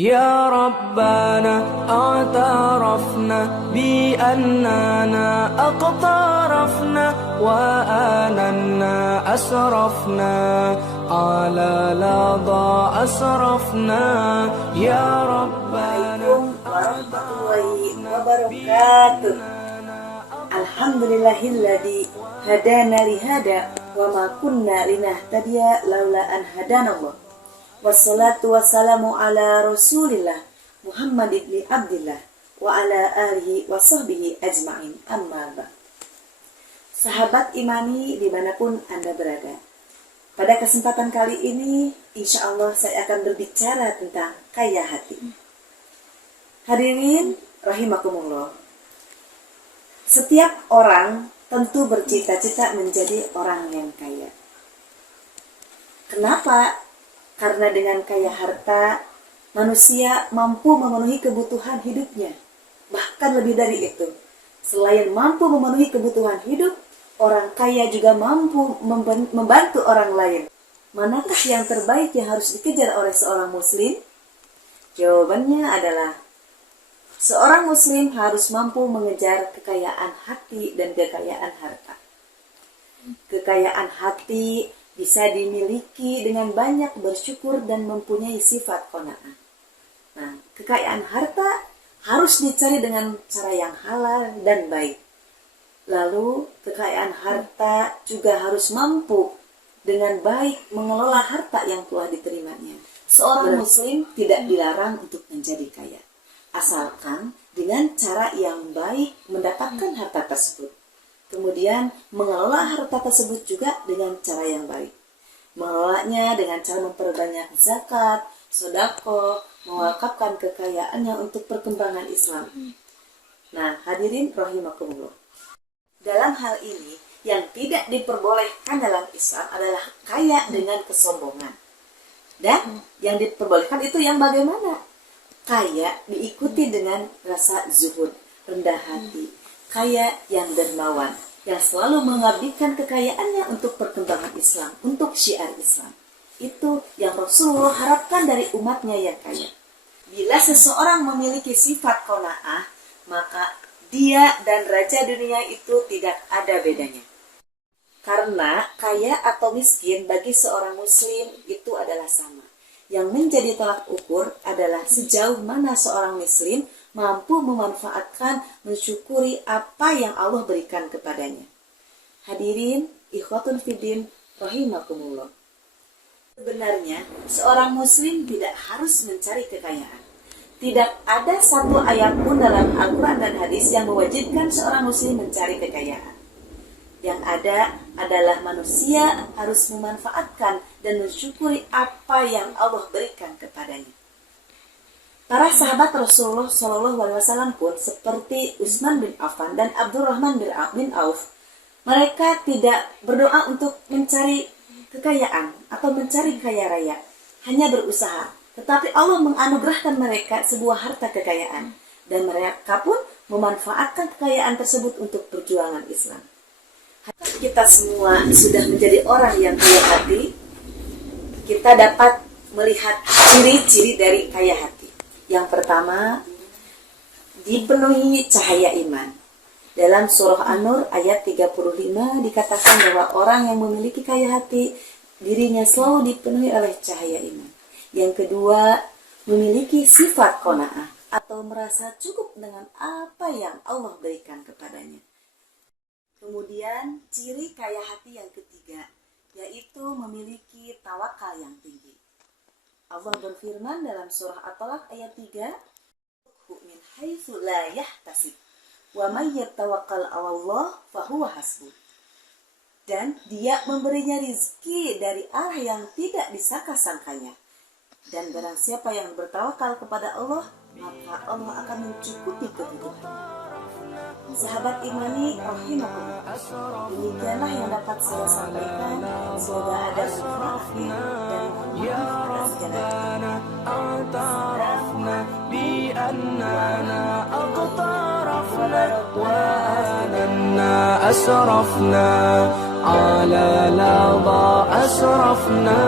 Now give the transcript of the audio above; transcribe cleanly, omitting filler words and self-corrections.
يا ربنا اعترفنا بأننا اقترفنا وآننا أسرفنا على لظى أسرفنا يا ربنا warahmatullahi wabarakatuh. Alhamdulillahilladzi hadana lihada wa ma kunna linahtadiya laula an hadanallah. Wassalatu wassalamu ala Rasulillah Muhammad ibn Abdillah wa ala alihi wa sahbihi ajma'in, amma ba'd. Sahabat imani dimanapun Anda berada, pada kesempatan kali ini insya Allah saya akan berbicara tentang kaya hati. Hadirin rahimakumullah, setiap orang tentu bercita-cita menjadi orang yang kaya. Kenapa? Karena dengan kaya harta, manusia mampu memenuhi kebutuhan hidupnya. Bahkan lebih dari itu, selain mampu memenuhi kebutuhan hidup, orang kaya juga mampu membantu orang lain. Manakah yang terbaik yang harus dikejar oleh seorang muslim? Jawabannya adalah seorang muslim harus mampu mengejar kekayaan hati dan kekayaan harta. Kekayaan hati bisa dimiliki dengan banyak bersyukur dan mempunyai sifat qanaah. Nah, kekayaan harta harus dicari dengan cara yang halal dan baik. Lalu, kekayaan harta juga harus mampu dengan baik mengelola harta yang telah diterimanya. Seorang muslim tidak dilarang untuk menjadi kaya, asalkan dengan cara yang baik mendapatkan harta tersebut. Kemudian mengelola harta tersebut juga dengan cara yang baik. Mengelolanya dengan cara memperbanyak zakat, sedekah, mewakafkan kekayaannya untuk perkembangan Islam. Nah, hadirin rahimakumullah. Dalam hal ini, yang tidak diperbolehkan dalam Islam adalah kaya dengan kesombongan. Dan yang diperbolehkan itu yang bagaimana? Kaya diikuti dengan rasa zuhud, rendah hati. Kaya yang dermawan, yang selalu mengabdikan kekayaannya untuk perkembangan Islam, untuk syiar Islam. Itu yang Rasulullah harapkan dari umatnya yang kaya. Bila seseorang memiliki sifat qanaah, maka dia dan raja dunia itu tidak ada bedanya. Karena kaya atau miskin bagi seorang muslim itu adalah sama. Yang menjadi tolak ukur adalah sejauh mana seorang muslim mampu memanfaatkan, mensyukuri apa yang Allah berikan kepadanya. Hadirin, ikhwatun fiddin, rahimakumullah. Sebenarnya, seorang muslim tidak harus mencari kekayaan. Tidak ada satu ayat pun dalam Al-Quran dan hadis yang mewajibkan seorang muslim mencari kekayaan. Yang ada adalah manusia harus memanfaatkan dan mensyukuri apa yang Allah berikan kepadanya. Para sahabat Rasulullah SAW pun seperti Utsman bin Affan dan Abdurrahman bin Auf, mereka tidak berdoa untuk mencari kekayaan atau mencari kaya raya, hanya berusaha. Tetapi Allah menganugerahkan mereka sebuah harta kekayaan, dan mereka pun memanfaatkan kekayaan tersebut untuk perjuangan Islam. Kita semua sudah menjadi orang yang kaya hati. Kita dapat melihat ciri-ciri dari kaya hati. Yang pertama, dipenuhi cahaya iman. Dalam surah An-Nur ayat 35 dikatakan bahwa orang yang memiliki kaya hati, dirinya selalu dipenuhi oleh cahaya iman. Yang kedua, memiliki sifat qanaah atau merasa cukup dengan apa yang Allah berikan kepadanya. Kemudian, ciri kaya hati yang ketiga, yaitu memiliki tawakal yang tinggi. Allah berfirman dalam surah At-Talaq ayat 3, min haitsu la yahtasib wa may yatawakkal 'alallah fahuwa hasbuh. Dan dia memberinya rizki dari arah yang tidak disangka-sangkanya. Dan barang siapa yang bertawakal kepada Allah, maka Allah akan mencukupi kebutuhan. Sahabat imani rahimakumullah, demikianlah yang dapat saya sampaikan. Semoga ada manfaatnya dan اعترفنا بأننا أقترفنا وآننا أسرفنا على لظى أسرفنا